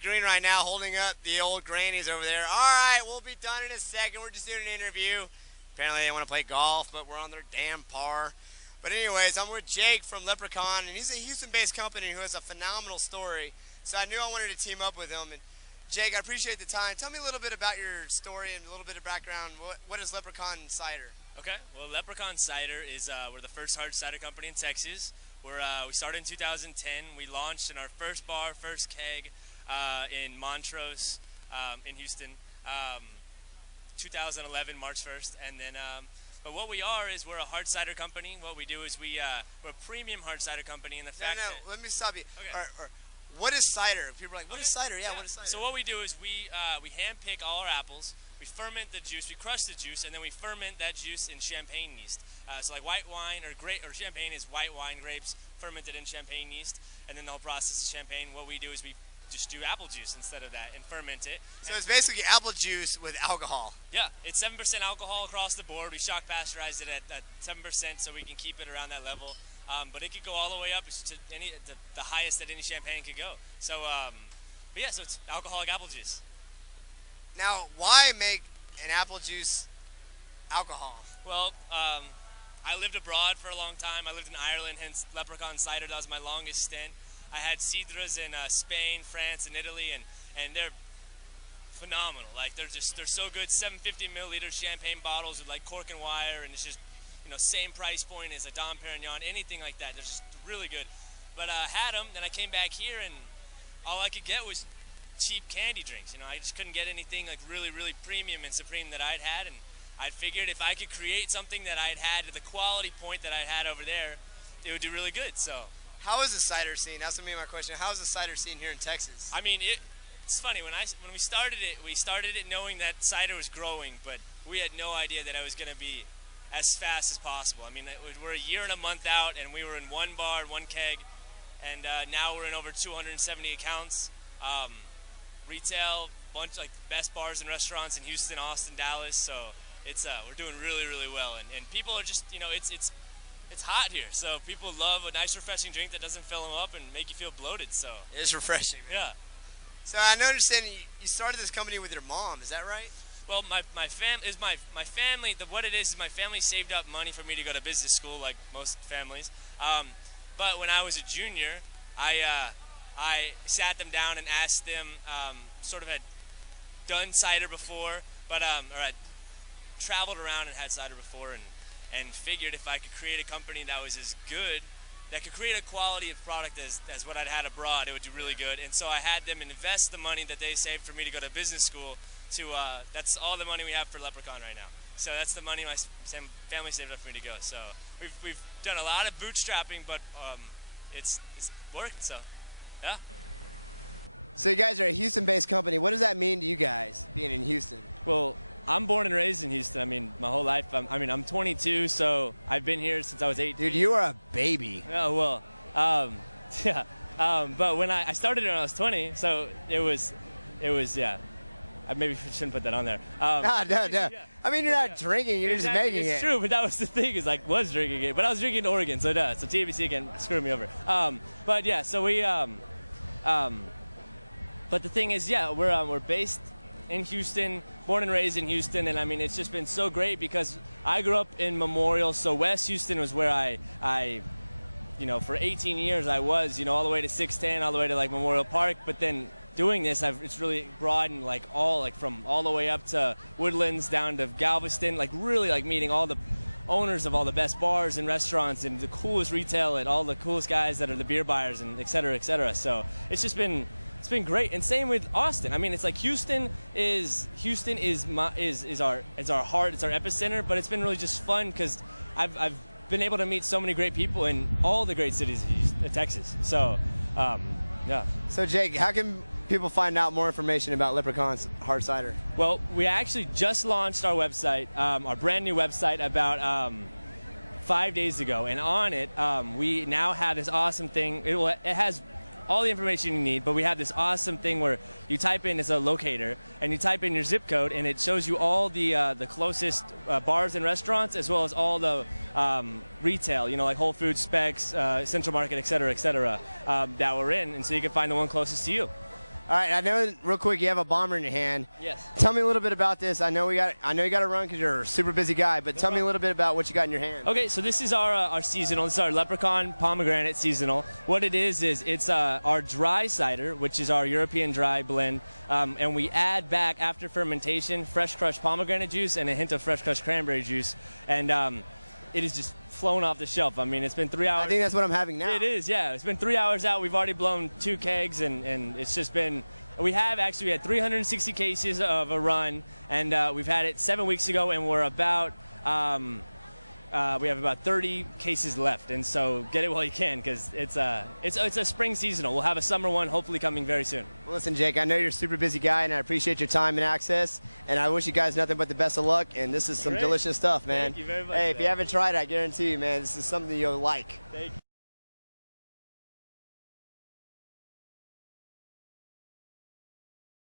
Jake Green right now holding up the old grannies over there. All right, we'll be done in a second. We're just doing an interview. Apparently they want to play golf, but we're on their damn par. But anyways, I'm with Jake from Leprechaun, and he's a Houston-based company who has a phenomenal story. So I knew I wanted to team up with him. And Jake, I appreciate the time. Tell me a little bit about your story and a little bit of background. What is Leprechaun Cider? Okay, well, Leprechaun Cider is we're the first hard cider company in Texas. We started in 2010. We launched in our first bar, first keg, in Montrose, in Houston, 2011, March 1st, and then. But what we are is we're a hard cider company. What we do is we're a premium hard cider company in the fact that. Let me stop you. Okay. Or, what is cider? People are like, what is cider? Yeah, what is cider? So what we do is we hand-pick all our apples. We ferment the juice, we crush the juice, and then we ferment that juice in champagne yeast. So like white wine or champagne is white wine grapes fermented in champagne yeast, and then the whole process is champagne. What we do is we just do apple juice instead of that and ferment it. So it's basically apple juice with alcohol. Yeah, it's 7% alcohol across the board. We shock pasteurize it at 7% so we can keep it around that level. But it could go all the way up to the highest that any champagne could go. So, but yeah, so it's alcoholic apple juice. Now, why make an apple juice alcohol? Well, I lived abroad for a long time. I lived in Ireland, hence Leprechaun Cider. That was my longest stint. I had cidras in Spain, France, and Italy, and they're phenomenal. Like they're so good. 750 milliliter champagne bottles with like cork and wire, and it's just same price point as a Dom Perignon, anything like that. They're just really good. But I had them, then I came back here, and all I could get was cheap candy drinks. I just couldn't get anything like really, really premium and supreme that I'd had, and I figured if I could create something that I'd had to the quality point that I had over there, it would do really good. So. How is the cider scene? That's gonna be my question. How is the cider scene here in Texas? I mean, it's funny when we started it knowing that cider was growing, but we had no idea that it was gonna be as fast as possible. I mean, we're a year and a month out, and we were in one bar, one keg, and now we're in over 270 accounts. Retail, bunch like best bars and restaurants in Houston, Austin, Dallas. So it's we're doing really, really well, and people are just it's hot here, so people love a nice refreshing drink that doesn't fill them up and make you feel bloated. So it is refreshing, man. Yeah. So I understand you started this company with your mom. Is that right? Well, my family. What it is my family saved up money for me to go to business school, like most families. But when I was a junior, I sat them down and asked them. Sort of had done cider before, but or I'd traveled around and had cider before, and figured if I could create a company that was as good, that could create a quality of product as what I'd had abroad, it would do really good. And so I had them invest the money that they saved for me to go to business school to, that's all the money we have for Leprechaun right now. So that's the money my family saved up for me to go. So we've done a lot of bootstrapping, but it's worked, so yeah. So you guys are a Houston-based company. What does that mean to you guys, being in Houston? Well, I'm born and raised in Houston. I mean, my whole life. I'm 22, so I've been here since I was 18. Dude, you are a baby. Oh, well, yeah. But when I started when I was 20, so it was, yeah. I maybe shouldn't put that on there. No. Yeah. I mean, you're not drinking, you're just making it. It's true, but that was the thing, is like, was drinking it. But I was drinking in Oregon, so so TBC can screw me over. But yeah, so we, but the thing is, yeah, we're based in Houston, born and raised in Houston, and I mean, it's just been so great because I grew up in Memorial, so West Houston was where I for 18 years I was, all the way to 610, all the way to like Memorial Park, but then doing this, it's really broadened from all the way up to Woodlands down to Galveston, like really like meeting all the owners of all the best bars and restaurants and the coolest retail and all the coolest guys that are the beer buyers and et cetera, et cetera. So it's just been great, and same with Austin. I mean, it's like Houston is our heart, it's our epicenter. But it's been really just fun because I've been able to meet so many great people in all the great cities of Texas. So, yeah. So Jake, how can people find out more information about Leprechaun's hard cider? Well, we actually just launched our website, our brand new website, about 5 days ago, and on it we now have this awesome thing. It has all the information you need, but we have this awesome thing where you type in, it's a locator, and you type in your zip code, and it shows you all the closest bars and restaurants, as well as all the retail, like Whole Foods, Specs, Central Market, et cetera, that we're in, and so you can find the one closest to you. All right, I know real quick you have a bomber in your hand. Yes. Tell me a little bit about this. I know you got to run because you're a super busy guy, but tell me a little bit about what you got in your hand. Okay, so this is our seasonal. This is our leprechaun pomegranate seasonal. What it is it's our dry cider, which is our European dry blend, and we add back after fermentation fresh crushed pomegranate juice and a hint of fresh crushed cranberry juice, and it is just flown off the shelf. I mean, it's been 3 hours. I think that's what I'm having now. It is, yeah. It's been 3 hours out. We've already blown 2 kegs, and it's just been. We had 360 cases of a run, and we've had it 7 weeks ago, and we're about. We have about 30 cases left, and so get it while you can, because it's a spring seasonal. We'll have a summer one hopefully coming very soon. Well, listen, Jake, I know you're a super busy guy, and I appreciate your time and access, and I wish you guys nothing but the best of luck, and this is some delicious stuff, man. Thank you very much. Hey, if you haven't tried it, I guarantee you, man, this is something you'll like. Thank you.